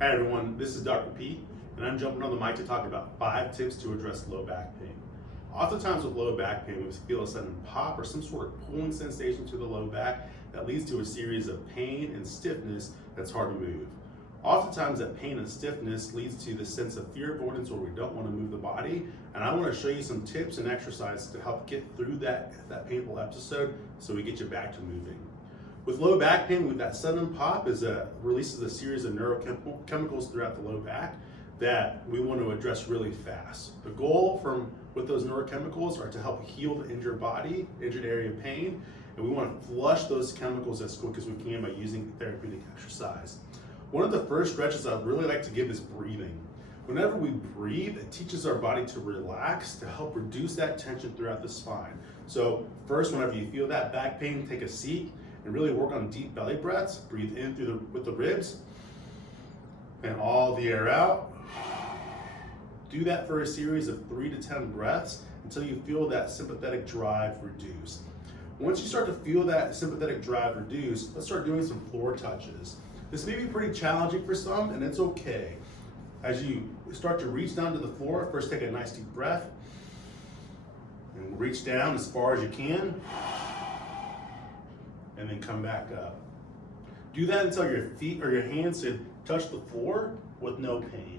Hi everyone, this is Dr. P, and I'm jumping on the mic to talk about 5 tips to address low back pain. Oftentimes with low back pain, we feel a sudden pop or some sort of pulling sensation to the low back that leads to a series of pain and stiffness that's hard to move. Oftentimes that pain and stiffness leads to the sense of fear avoidance where we don't want to move the body, and I want to show you some tips and exercises to help get through that painful episode so we get you back to moving. With low back pain, with that sudden pop releases a series of neurochemicals throughout the low back that we want to address really fast. The goal with those neurochemicals are to help heal the injured area of pain, and we want to flush those chemicals as quick as we can by using therapeutic exercise. One of the first stretches I'd really like to give is breathing. Whenever we breathe, it teaches our body to relax to help reduce that tension throughout the spine. So first, whenever you feel that back pain, take a seat and really work on deep belly breaths. Breathe in with the ribs and all the air out. Do that for a series of 3 to 10 breaths until you feel that sympathetic drive reduce. Once you start to feel that sympathetic drive reduce, let's start doing some floor touches. This may be pretty challenging for some, and it's okay. As you start to reach down to the floor, first take a nice deep breath and reach down as far as you can, and then come back up. Do that until your feet or your hands touch the floor with no pain.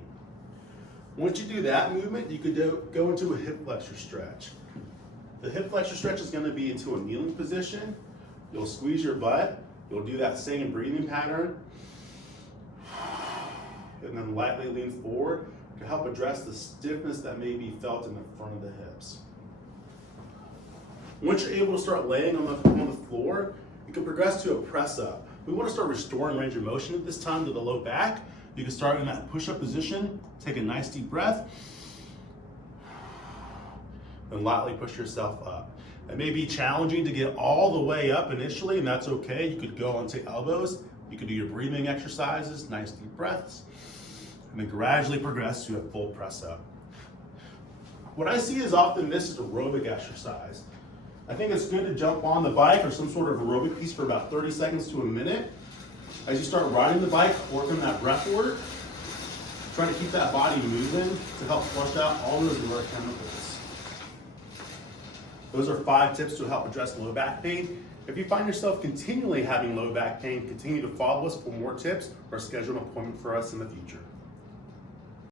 Once you do that movement, you could go into a hip flexor stretch. The hip flexor stretch is going to be into a kneeling position. You'll squeeze your butt. You'll do that same breathing pattern, and then lightly lean forward to help address the stiffness that may be felt in the front of the hips. Once you're able to start laying on the floor, you can progress to a press up. We want to start restoring range of motion at this time to the low back. You can start in that push-up position, take a nice deep breath, and lightly push yourself up. It may be challenging to get all the way up initially, and that's okay. You could go onto elbows. You could do your breathing exercises, nice deep breaths, and then gradually progress to a full press up. What I see is often this is aerobic exercise. I think it's good to jump on the bike or some sort of aerobic piece for about 30 seconds to a minute. As you start riding the bike, work on that breath work. Try to keep that body moving to help flush out all those neurochemicals. Those are 5 tips to help address low back pain. If you find yourself continually having low back pain, continue to follow us for more tips or schedule an appointment for us in the future.